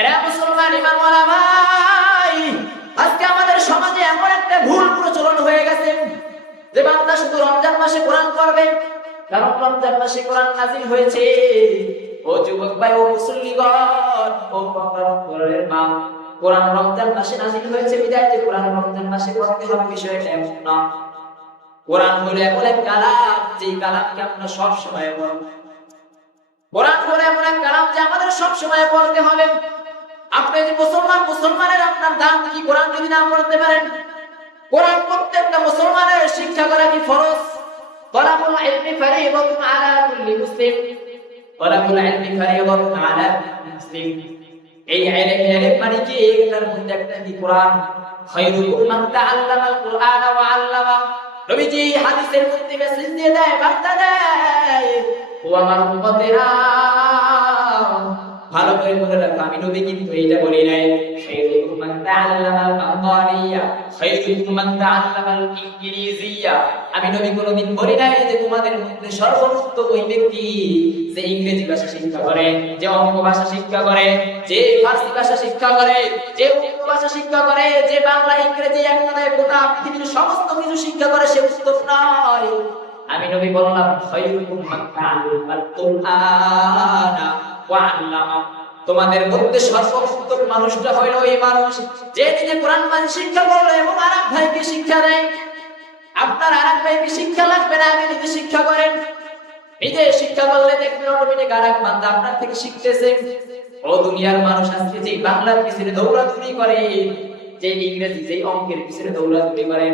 এরা মুসলমান ইমানওয়ালা ভাই, আজকে আমাদের সমাজে এমন একটা ভুল প্রচলন হয়ে গেছে যে বান্দা শুধু রমজান মাসে কোরআন পড়বে, কারণ রমজান মাসে কোরআন নাযিল হয়েছে। ও যুবক ভাই, ও মুসল্লিগণ, ও কোরআনের মা, কোরআন রমজান মাসে নাযিল হয়েছে বিধায় যে কোরআন রমজান মাসে পড়তে হবে বিষয়টা এমন না। কোরআন হলো এমন এক কালাম, যে কালামকে আমরা সব সময় পড়ব। কোরআন হলো এমন এক কালাম যে আমাদের সব সময় পড়তে হবে। আপনি যে মুসলমানের আপনার দাম কি কোরআন যদি না পড়তে পারেন? কোরআন প্রত্যেকটা মুসলমানের শিক্ষা করা কি ফরজ? তলাবুল ইলমি ফারিদাতুন আলা কুল্লি মুসলিম, তলাবুল ইলমি ফারিদাতুন আলা কুল্লি মুসলিম। এই ইলম মানে কি? এটার মধ্যে একটা কি কোরআন। খায়রুকুম মান তাআল্লামাল কুরআন ওয়া আল্লামা। নবীজি হাদিসের মধ্যে মেসেজ দিয়ে দেয়, বার্তা দেয়, ও আমার উম্মতেরা, ভালো করে মনে রাখো, আমি নবী কিন্তু এটা বলি নাই খায়রুকুম মান তাআল্লামাল বাংলানিয়া, খায়রুকুম মান তাআল্লামাল ইংরেজিয়া। আমি নবী কোনদিন বলি নাই যে তোমাদের মধ্যে সর্বোত্তম ওই ব্যক্তি যে ইংরেজি ভাষা শিক্ষা করে, যে অঙ্ক ভাষা শিক্ষা করে, যে ফার্সি ভাষা শিক্ষা করে, যে উর্দু ভাষা শিক্ষা করে, যে বাংলা ইংরেজি এক কথায় গোটা পৃথিবীর সমস্ত কিছু শিক্ষা করে, সে উত্তম নয়। আমি নবী বললাম খায়রুকুম মান তাআল্লামাল কুরআনা ওয়া আল্লামা। তোমাদের মধ্যে সর্বোত্তম মানুষটা হইল ওই মানুষ যে নিজে কোরআন মানে শিক্ষা করলো এবং আরেক ভাইকে শিক্ষা দেয়। আপনার আরেক ভাইকে শিক্ষা লাগবে না, আগে নিজে শিক্ষা করেন। নিজে শিক্ষা করলে দেখবেন অটোমেটিক আরেক বান্দা আপনার থেকে শিখতেছে। ও দুনিয়ার মানুষ আজকে যে বাংলার পিছনে দৌড়াদৌড়ি করে, যে ইংরেজি যে অঙ্কের পিছনে দৌড়াদৌড়ি করে,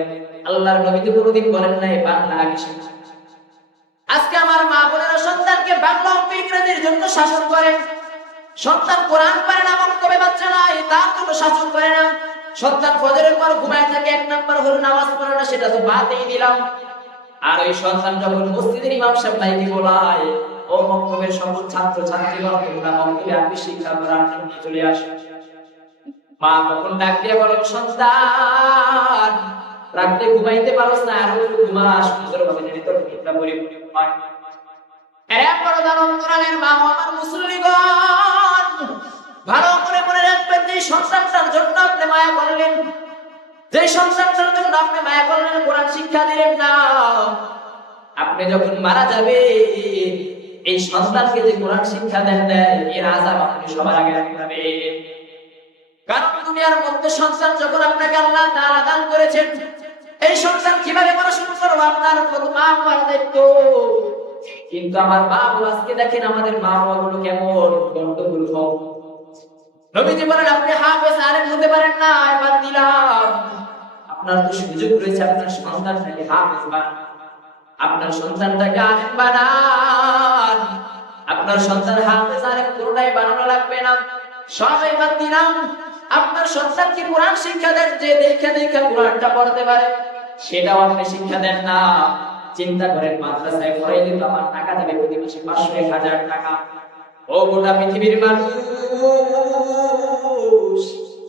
আল্লাহর নবী তো কোনোদিন বলেন নাই বাংলা আগে শিখা। আজকে আমার মা বোনেরা সন্তানকে বাংলা অঙ্ক ইংরেজির জন্য শাসন করে। সন্তান কোরআন পারে না, মক্তবে বাচ্চা নাই, তার জন্য শাসন করে না। সন্তান ফজরের পর ঘুমায় থাকে, এক নাম্বার হলো নামাজ পড়ে না, সেটা তো বাদই দিলাম। আর ওই সন্তান যখন মসজিদের ইমাম সাহেব নাইকে বলায়, ও মক্তবের সকল ছাত্র ছাত্রীগণ তোমরা মক্তবে আপনি শিক্ষা করার জন্য চলে আসো, মা তখন ডাক দিয়ে বলেন, সন্তান রাতে ঘুমাইতে পারোস না, আর ঘুমা, সুন্দরভাবে যদি তোর চিন্তা পরিপূর্ণ হয়। এরপর দানব কোরআনের মা, আমার মুসলিমগণ, ভালো করে মনে রাখবেন, যে সন্তানটার জন্য আপনি মায়া করলেন, যে সন্তানটার জন্য আপনি মায়া করলেন, কোরআন শিক্ষা দিলেন না, আপনি যখন মারা যাবে এই সন্তানকে যে কোরআন শিক্ষা দেন দেয়, এর আযাব আপনি সবার আগে পাবেন। কারণ দুনিয়ার মধ্যে সন্তান যখন আপনাকে আল্লাহ তাআলা দান করেছেন, এই সন্তান কিভাবে পড়াশোনা করবে আপনার মা বাবার দায়িত্ব। কিন্তু আমার মা বাবা আজকে দেখেন আমাদের মা বাবাগুলো কেমন গন্ডগোল। নবীজি বলেন, আপনি হাফেজ আলেম হতে পারেন না, বাদ দিলাম, আপনার তো সুযোগ রয়েছে আপনার সন্তানটাকে হাফেজ বানান, আপনার সন্তানটাকে আলেম বানান। আপনার সন্তান হাফেজ আলেম কোনটাই বানানো লাগবে না, সবাই বাদ দিলাম। আপনার সন্তানকে কোরআন শিক্ষা দেন, যে দেখে দেখে কোরআনটা পড়তে পারে, সেটাও আপনি শিক্ষা দেন না। চিন্তা করেন, মাদ্রাসায় পড়াইলে তো আমার টাকা যাবে প্রতি মাসে 500-1000 টাকা। ও গোটা পৃথিবীর মানুষ,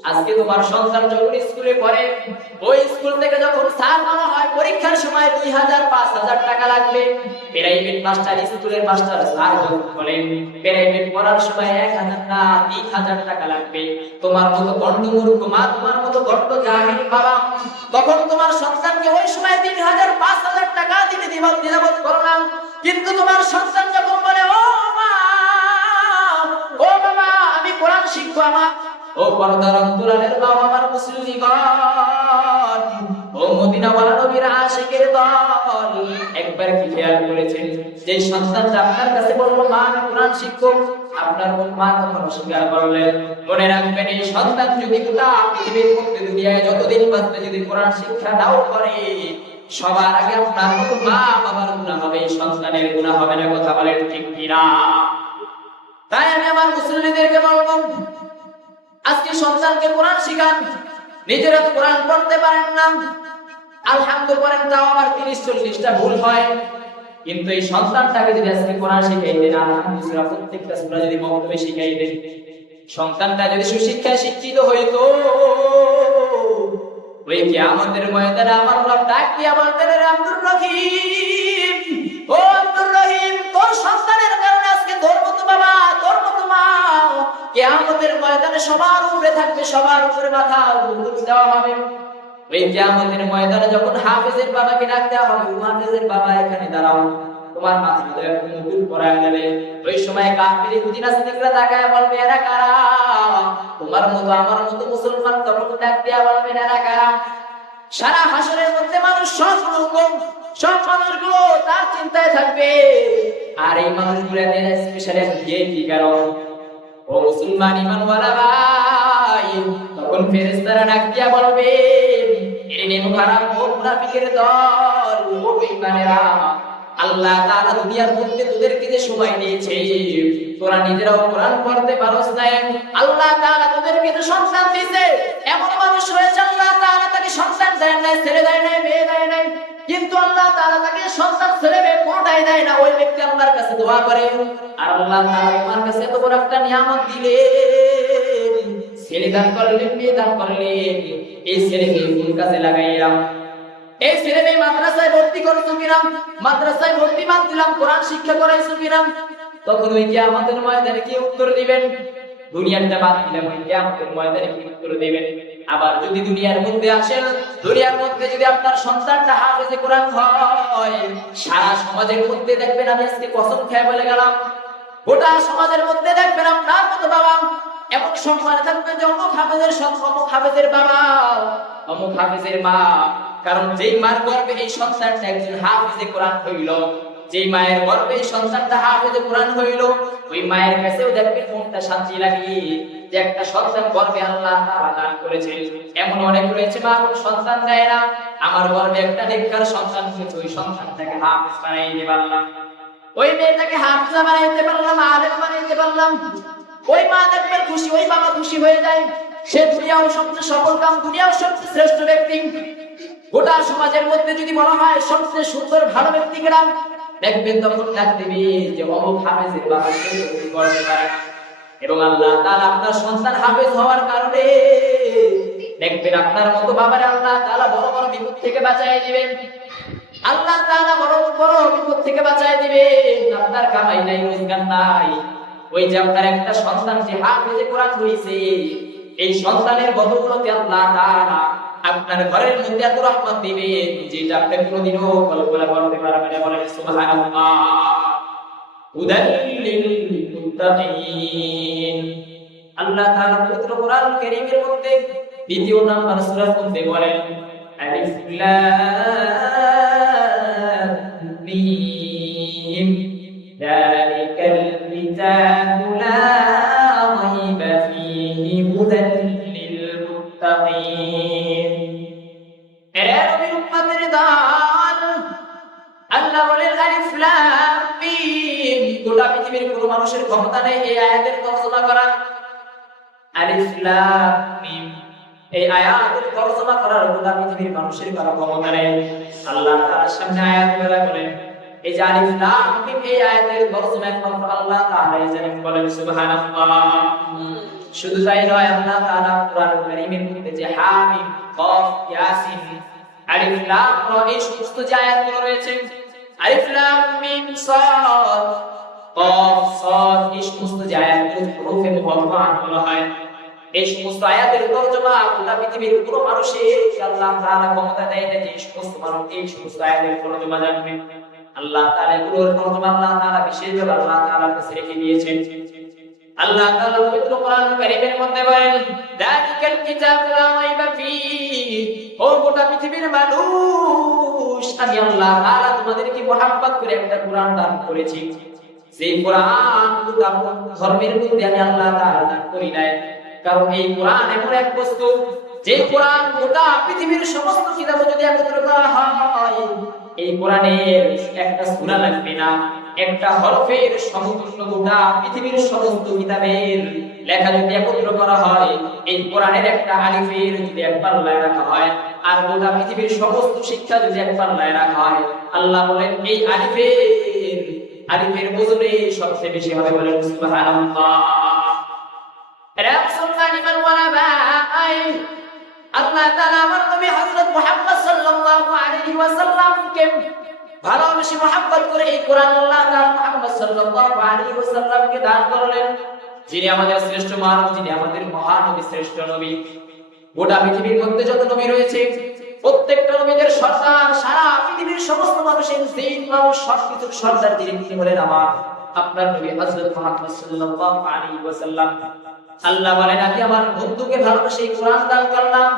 আজকে তোমার সন্তান যখন স্কুলে পড়ে, ওই স্কুল থেকে যখন স্যার আনা হয়, পরীক্ষার সময় 2000-5000 টাকা লাগবে। প্রাইভেট মাস্টার, স্কুলের মাস্টার স্যার যখন বলেন প্রাইভেট পড়ার সময় 1000 না 3000 টাকা লাগবে। তোমার মতো গন্ডমূর্খ মা, তোমার মতো গন্ড জাহিল বাবা, তখন তোমার সন্তানকে ওই সময় 3000-5000 টাকা দিতে দ্বিধাবোধ করো না। কিন্তু তোমার সন্তান যখন বলে, ও মা, ও বাবা, আমি কোরআন শিখবো, আমার ও পর্দার অন্তরালের মা, আমার মুসলিমগণ, ও মদিনাওয়ালা নবীর আশিকের দল, একবার কি খেয়াল করেছেন, যে সন্তানটা আপনার কাছে বলল মা আমি কোরআন শিখবো, আপনার মা তখন অস্বীকার করলেন। মনে রাখবেন, এই সন্তান যদি গোটা পৃথিবীর মধ্যে দুনিয়ায় যতদিন বাঁচবে যদি কোরআন শিক্ষা নাও করে, সবার আগে আপনার মতো মা বাবার গুনাহ হবে, সন্তানের গুনাহ হবে না। কথা বলেন ঠিক কিনা? তাই আমি আমার মুসলিমদেরকে বলবো, আজকে সন্তানকে কোরআন শিখান। নিজেরা তো কোরআন পড়তে পারেন না, আলহামদুলিল্লাহ পড়েন, তাও আবার 30-40টা ভুল হয়। কিন্তু এই সন্তানটাকে যদি আজকে কোরআন শিখাই দেন, আলহামদুলিল্লাহ প্রত্যেকটা সূরা যদি মক্তবে শিখাই দেন, সন্তানটা যদি সুশিক্ষায় শিক্ষিত হইতো, ওই কিয়ামতের ময়দানে আমার রব ডাক দিয়া বলতেন, আব্দুর রহিম, ও আব্দুর রহিম, তোর সন্তানের কারণে আজকে তোর মতো বাবা, তোর মতো মা কিয়ামতের ময়দানে সবার উপরে থাকবে, সবার উপরে মাথা দেওয়া হবে। ওই কিয়ামতের ময়দানে যখন হাফেজের বাবাকে ডাক দেওয়া হবে, হাফেজের বাবা এখানে দাঁড়াও, তোমার মাথায় একটা মুকুট পরায় দেবে। ওই সময় কাফির ইহুদি নাস্তিকরা তাকায় বলবে, এরা কারা? তোমার মতো আমার মতো মুসলমান তখন ডাক দেওয়া বলবে, এরা কারা? সারা হাসরের মধ্যে মানুষ সব মানুষগুলো তার চিন্তায় থাকবে। আর এই মানুষগুলো স্পেশালি কি কারণ? ও মুসলমান ঈমানওয়ালা ভাই, তখন ফেরেশতারা ডাক দিয়া বলবে, এর নেমু খারাপ ও মুনাফিকের দল, ও বেঈমানেরা, আল্লাহ তাআলা দুনিয়ার মধ্যে তোদেরকে যে সময় দিয়েছে, তোরা নিজেরাও কোরআন পড়তে পারোস না। আল্লাহ তাআলা তোদেরকে যে সন্তান দিয়েছে, এমন মানুষ রয়েছে আল্লাহ তাআলা তাকে সন্তান দেয় না, ছেলে দেয় না, মেয়ে দেয় না, কিন্তু আল্লাহ তাআলা তাকে সন্তান ছেলে মেয়ে কোনটাই দেয় না। ওই ব্যক্তি আল্লাহর কাছে দোয়া করে, আর আল্লাহ তাআলা তোমার কাছে এত বড় একটা নিয়ামত দিলেন, ছেলে দান করলেন, মেয়ে দান করলেন, এই ছেলে মেয়ে কোন কাজে লাগাইলাম? এই ছেলে মেয়ে মাদ্রাসায় ভর্তি করছো কিনা? মাদ্রাসায় ভর্তি মান দিলাম, কোরআন শিক্ষা করাইছো কিনা? তখন ওই কিয়ামতের ময়দানে কি উত্তর দিবেন? দুনিয়াটা বাদ দিলাম, ওই কিয়ামতের ময়দানে কি উত্তর দিবেন? আবার যদি দুনিয়ার মধ্যে আসেন, দুনিয়ার মধ্যে যদি আপনার সন্তানটা হাফেজে কোরআন হয়, সারা সমাজের মধ্যে দেখবেন, আমি আজকে কসম খেয়ে বলে গেলাম, গোটা সমাজের মধ্যে দেখবেন আপনার মতো বাবা এমন সম্মান থাকবে যে অমুক হাফেজের সন্তান, অমুক হাফেজের বাবা, অমুক হাফেজের মা। কারণ যেই মার গর্ভে এই সন্তানটা একজন হাফেজে কোরআন হইল, যেই মায়ের গর্ভে এই সন্তানটা হাফেজে কোরআন হইল, ওই মায়ের কাছেও দেখবেন মনটা শান্তি লাগে যে একটা সন্তান গর্ভে আল্লাহ তাআলা দান করেছে। এমন অনেক রয়েছে মা কোন সন্তান দেয় না, আমার গর্ভে একটা নেককার সন্তান হয়েছে, ওই সন্তানটাকে হাফেজ বানাই দিতে পারলাম, ওই মেয়েটাকে হাফেজা বানাইতে পারলাম, আলেম বানাইতে পারলাম, ওই মা দেখবেন খুশি, ওই বাবা খুশি হয়ে যায়। সে দুনিয়াও সবচেয়ে সফল কাম, দুনিয়াও সবচেয়ে শ্রেষ্ঠ ব্যক্তি। গোটা সমাজের মধ্যে যদি বলা হয় সবচেয়ে সুন্দর ভালো ব্যক্তি কেডা, দেখবেন তখন ডাক দিবে যে অমুক হাফেজের বাবা সে করতে পারে। এবং আল্লাহ তাআলা আপনার সন্তান হাফেজ হওয়ার কারণে দেখবেন আপনার মতো বাবারে আল্লাহ তাআলা বড় বড় বিপদ থেকে বাঁচায় দিবেন। আল্লাহ তাআলা বড় বড় বিপদ থেকে বাঁচায় দিবেন। আপনার কামাই নাই, রোজগার নাই, ওই যে আপনার একটা সন্তান যে হাফেজে কোরআন হইছে, এই সন্তানের বদৌলতে আল্লাহ তাআলা আপনার ঘরের মধ্যে এত রহমত দিবেন যেটা আপনি কোনোদিনও কল্পনা করতে পারবেন না। বলেন সুবহানাল্লাহ। উদাল্লিল মুত্তাকিন। আল্লাহ তাআলা পবিত্র কোরআন কারীমের মধ্যে দ্বিতীয় নাম্বার সূরার মধ্যে বলেন, আলিফ লাম মিম যালিকাল কিতাবু লা রাইবা ফীহি হুদাল লিল মুত্তাকিন। এর নবীর উম্মতের দল, আল্লাহ বলেন আলিফ লাম মিম। গোটা পৃথিবীর কোন মানুষের ক্ষমতা নেই এই আয়াতের তর্জমা করা। আলিফ লাম মিম এই আয়াতের তর্জমা করার গোটা পৃথিবীর মানুষের কারো ক্ষমতা নেই। আল্লাহ তাআলার সামনে আয়াত বেলা বলেন, এই যে আলিফ লাম মিম এই আয়াতের তর্জমা একমাত্র আল্লাহ তাআলাই জানেন। বলেন সুবহানাল্লাহ। শুধু তাই নয়, আল্লাহ তাআলা কোরআন কারীমের মধ্যে যে হামিম, কফ, ইয়াসিন, আলিফ লাম রা এই সমস্ত যে আয়াতগুলো রয়েছে, আলিফ লাম মিম সাদ, কফ, সাদ এই সমস্ত যে আয়াতগুলো হরফে মুকাত্তাআত বলা হয়, এই সমস্ত আয়াতের তরজমা গোটা পৃথিবীর কোনো মানুষের আল্লাহ তাআলা ক্ষমতা দেয় না যে এই সমস্ত মানুষ এই সমস্ত আয়াতের তরজমা জানবে। আল্লাহ তাআলা এগুলোর তরজমা আল্লাহ তাআলা বিশেষভাবে আল্লাহ তাআলার কাছে রেখে দিয়েছেন। আল্লাহ তাআলা পবিত্র কোরআন কারীমের মধ্যে বলেন, যালিকাল কিতাবু লা রাইবা ফীহি। ও গোটা পৃথিবীর মানুষ, আমি আল্লাহ তাআলা তোমাদেরকে মহব্বত করে একটা কোরআন দান করেছি, সেই কোরআন গোটা ধর্মের মধ্যে আমি আল্লাহ তাআলা দান করি নাই। কারণ এই কোরআন এমন এক বস্তু, যে কোরআন গোটা পৃথিবীর সমস্ত কিতাব যদি একত্র করা হয়, এই কোরআনের একটা সূরা লাগবে না, একটা হরফের সমতুল্য গোটা পৃথিবীর সমস্ত কিতাবের লেখা যদি একত্র করা হয়, এই কোরআনের একটা আলিফের যদি এক পাল্লায় রাখা হয়, আর গোটা পৃথিবীর সমস্ত শিক্ষা যদি এক পাল্লায় রাখা হয়, আল্লাহ বলেন এই আলিফের ওজনে সবচেয়ে বেশি হবে। বলেন সুবহানাল্লাহ। রাসূলুল্লাহ ইমান ওয়ালা ভাই, আল্লাহ তাআলা আমার নবী হযরত মুহাম্মদ সাল্লাল্লাহু আলাইহি ওয়াসাল্লামকে ভালোবেসে মহব্বত করে এই কোরআন আল্লাহ তাআলা মুহাম্মদ সাল্লাল্লাহু আলাইহি ওয়াসাল্লামকে দান করলেন। যিনি আমাদের শ্রেষ্ঠ মানব, যিনি আমাদের মহানবী, শ্রেষ্ঠ নবী। গোটা পৃথিবীর মধ্যে যত নবী রয়েছে প্রত্যেকটা নবীদের সর্দার, সারা পৃথিবীর সমস্ত মানুষের জিন মানুষ সবকিছুর সর্দার যিনি, তিনি হলেন আমার আপনার নবী হযরত মুহাম্মদ সাল্লাল্লাহু আলাইহি ওয়াসাল্লাম। আল্লাহ বলেন, আমি আমার বন্ধুকে ভালোবেসে এই কোরআন দান করলাম।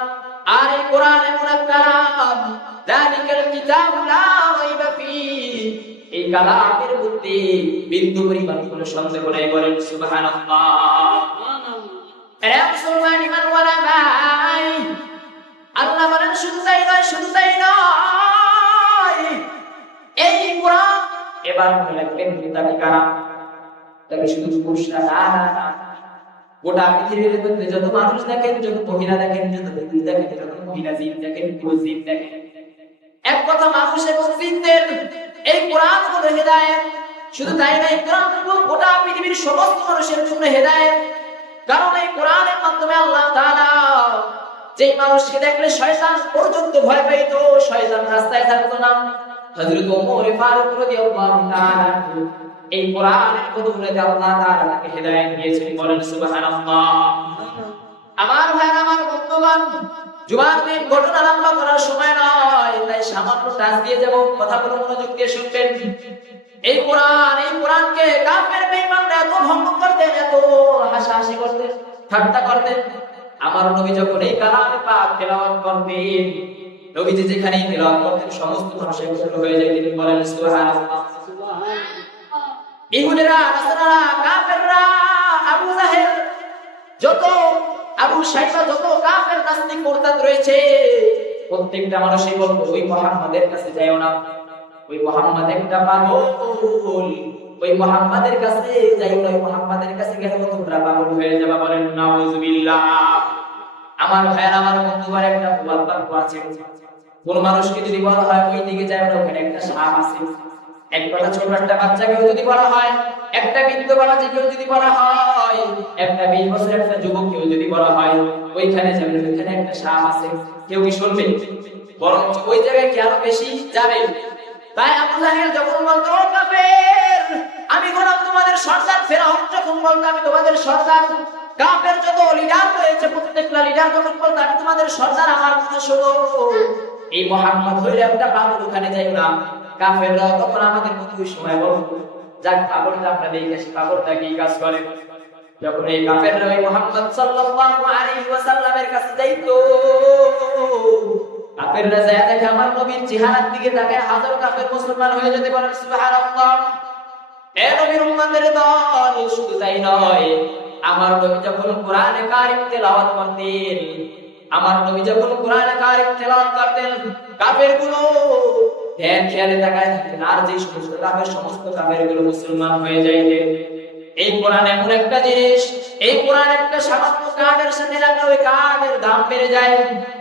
আর এই কোরআন এমন এক কালাম, যালিকাল কিতাবু লা রাইবা ফীহি, এই কালামের মধ্যে বিন্দু পরিমাণ কোনো সন্দেহ নেই। বলেন সুবহানাল্লাহ। এ মুসলমান ইমান ওয়ালা ভাই, আল্লাহ বলেন শুধু তাই নয়, শুধু তাই নয়, এই কোরআন এবার লিখলেন কিতাবে কালাম, তবে শুধু পুরুষরা না, গোটা পৃথিবীর মধ্যে যত মানুষ দেখেন, যত মহিলা দেখেন, যত পুরুষ দেখেন, যত মহিলা জিন দেখেন, পুরুষ জিন দেখেন, এক কথা মানুষ এবং জিনদের এই কোরআন হলো হেদায়েত। শুধু তাই নয়, কোরআন গোটা পৃথিবীর সমস্ত মানুষের জন্য হেদায়েত। কারণ এই কোরআনের মাধ্যমে আল্লাহ তাআলা যে মানুষকে দেখলে শয়তান পর্যন্ত ভয় পেত, শয়তান রাস্তায় থাকতো না। হযরত ওমর ফারুক রাদিয়াল্লাহু তাআলা এই কোরআনের বদৌলতে আল্লাহ তাআলা তাকে হেদায়েত দিয়েছেন। বলেন সুবহানাল্লাহ। আমার ভাই, আমার বন্ধুগণ, জুমার দিন ঘটনা লম্বা করার সময় নয়, তাই সামান্য টাচ দিয়ে যাব, কথাগুলো মনোযোগ দিয়ে শুনবেন। এই কোরআনকে কাফের বেঈমানরা এত ভঙ্গ করতেন, এত হাসাহাসি করতেন, ঠাট্টা করতেন। আমার নবী যখন এই কালামে পাক তেলাওয়াত করতেন, নবীজি যেখানেই তেলাওয়াত করতেন সমস্ত ভাষা উচ্চারণ হয়ে যায়। তিনি বলেন সুবহানাল্লাহ। ইহুদিরা, নাসারারা, কাফেররা, আবু জাহেল, যত আবু শাইবা, যত কাফের নাস্তিক মুরতাদ রয়েছে, প্রত্যেকটা মানুষই বলতো ওই মুহাম্মাদের কাছে যাও না, ওই মুহাম্মদ একটা পাগল, ওই মুহাম্মাদের কাছে যাও না, ওই মুহাম্মাদের কাছে গেলে তোমরা পাগল হয়ে যাবে। বলেন নাউজুবিল্লাহ। আমার ভাইয়ের, আমার বন্ধুবার, একটা প্রবাদ বাক্য আছে, কোন মানুষকে যদি বলা হয় ওই দিকে যাও না, ওখানে একটা সাপ আছে। এক কথা ছোট একটা বাচ্চাকেও যদি বলা হয়, একটা বৃদ্ধ বাবাজিকেও যদি বলা হয়, একটা 20 বছরের একটা যুবককেও যদি বলা হয় ওইখানে যাবেন, ওইখানে একটা সাপ আছে, কেউ কি শুনবে? বরং ওই জায়গায় কি আরো বেশি যাবে। তাই আবু জাহেল যখন বলতো ও কাফের, আমি গোলাম তোমাদের সর্দার, ফেরাউন যখন বলতো আমি তোমাদের সর্দার, কাফের যত লিডার রয়েছে প্রত্যেকটা লিডার যখন বলতো আমি তোমাদের সর্দার, আমার কথা শোনো, এই মুহাম্মদ হইলে একটা পাগল, ওখানে যাইও না। কাফেররা তখন আমাদের মতো ওই সময় বলতো যাক পাগলটা আমরা দেখে আসি, পাগলটা কি কাজ করে। যখন এই কাফেররা ওই মুহাম্মদ সাল্লাল্লাহু আলাইহি ওয়াসাল্লামের কাছে যাইতো, কাফেররা যায় দেখে আমার নবীর চেহারার দিকে তাকায় হাজারো কাফের মুসলমান হয়ে যেতে। বলেন সুবহানাল্লাহ। এ নবীর উম্মতের দল, শুধু তাই নয়, আমার নবী যখন কোরআনে কারীম তেলাওয়াত করতেন, আমার নবী যখন কোরআনে কারীম তেলাওয়াত করতেন, কাফেরগুলো ধ্যান খেয়ালে তাকায় থাকতেন, আর যে সমস্ত কাফের, সমস্ত কাফেরগুলো মুসলমান হয়ে যাইতেন। এই কোরআন এমন একটা জিনিস, এই কোরআন একটা সামান্য কাঠের সাথে লাগলে ওই কাঠের দাম বেড়ে যায়।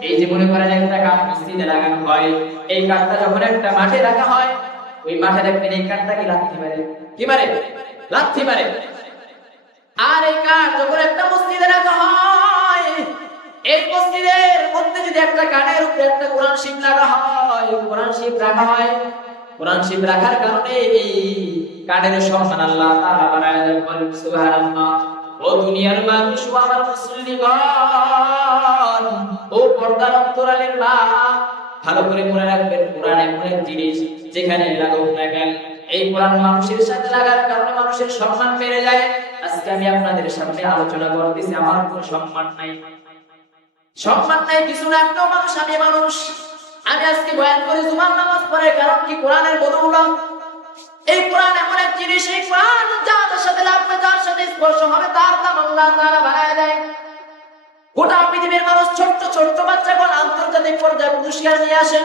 এই যে মনে করেন একটা কাঠ মসজিদে লাগানো হয়, এই কাঠটা যখন একটা মাঠে রাখা হয়, ওই মাঠে দেখবেন এই কাঠটা কি লাথি মারে, কি মারে? লাথি মারে। আর এই কাঠ যখন একটা মসজিদে রাখা হয়, এই মসজিদের মধ্যে যদি একটা কাঠের উপরে একটা কোরআন শরীফ লাগা হয়, কোরআন শরীফ রাখা হয়, কোরআন শরীফ রাখার কারণে এই কাঠের সম্মান আল্লাহ তাআলা বাড়ায় দেন। বলেন সুবহানাল্লাহ। ও দুনিয়ার মানুষ, ও আমার মুসলিমগণ, ও পর্দার অন্তরালের মা, ভালো করে মনে রাখবেন, কোরআন এমন এক জিনিস যেখানে লাগাও না কেন, এই কোরআন মানুষের সাথে লাগার কারণে মানুষের সম্মান বেড়ে যায়। আজকে আমি আপনাদের সামনে আলোচনা করতেছি, আমার কোনো সম্মান নাই, সম্মান নাই কিছু না, একটাও মানুষ, আমি মানুষ। আমি আজকে বয়ান করে জুমার নামাজ পড়ে, কারণ কি কোরআনের বদৌলত। এই কোরআন এমন এক জিনিস, এই কোরআন যার সাথে লাগবে, যার সাথে স্পর্শ হবে, তার দাম আল্লাহ তাআলা বাড়ায় দেয়। গোটা পৃথিবীর মানুষ, ছোট্ট ছোট্ট বাচ্চাগণ আন্তর্জাতিক পর্যায়ে পুরস্কার নিয়ে আসেন।